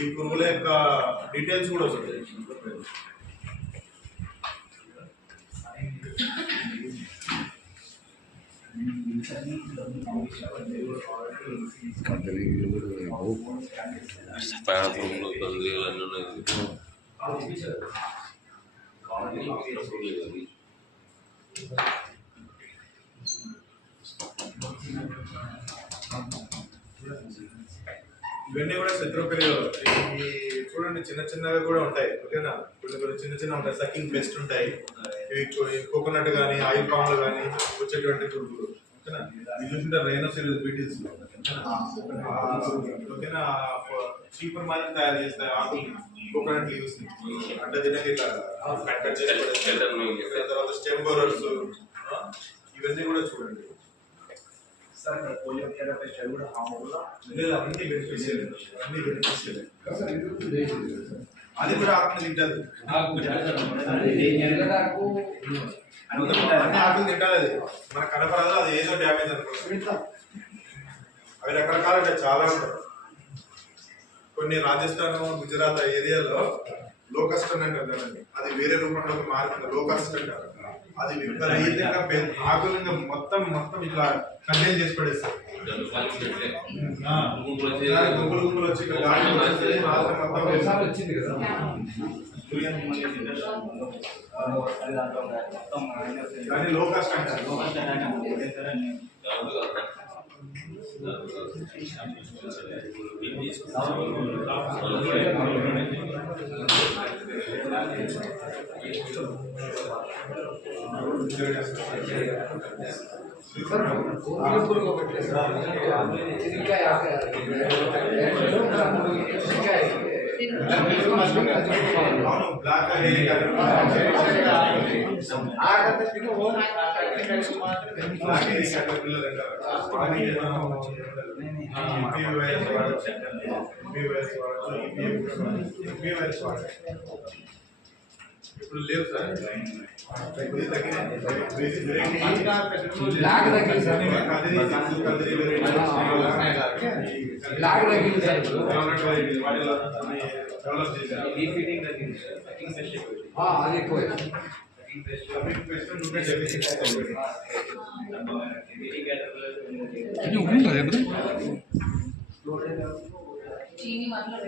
ఈ పురుగుల యొక్క డీటెయిల్స్ కూడా వస్తాయి. ఇవన్నీ కూడా శత్రుపరిలో చూడండి, చిన్న చిన్నగా కూడా ఉంటాయి. ఓకేనా, కొన్ని చిన్న చిన్న ఉంటాయి, సకింగ్ పెస్ట్ ఉంటాయి. ఇవి కోకోనట్ కానీ ఆయిల్ పాములు కానీ వచ్చేటువంటి పురుగులు. ఓకేనా, ఇది చూసింటే రైనోసెరిస్ బీటిల్స్. ఓకేనా, చీపర్ మాదిరి తయారు చేస్తాయి ఆకులు, కోకోనట్ లీవ్స్ అంటే తినగా ఇట్లా కట్ చేసి. తర్వాత స్టెమ్ బోరర్స్, ఇవన్నీ కూడా చూడండి. పోలియో థెరపీ కూడా లేదు, అన్ని బెనిఫిషియల్, అన్ని బెనిఫిషియల్. అది కూడా ఆకులు తింటుంది, అన్ని ఆకులు తింటారు. అది మనకు కనపడదు, అది ఏదో డ్యామేజ్ అనుకుంటాం. అవి రకరకాల చాలా ఉంటాయి. కొన్ని రాజస్థాన్, గుజరాత్ ఏరియాలో లోకస్ట్ అని అంటారు కదండి, అది వేరే రూపంలోకి మారుతుంది. లోకస్ట్ అంటారు. అది విపరీతంగా ఆకులు మొత్తం ఇట్లా కంటైన్ చేసి పడేస్తారు. గుంపులు గుంపులు వచ్చి వచ్చింది కదా. కానీ లో కాస్ట్ అంటారు. బ్లాక్ ఇప్పుడు లేవు సార్. బ్లాక్ తగ్గింది సార్, బ్లాక్ తగ్గింది సార్. అది ఎక్కువ चीनी मतलब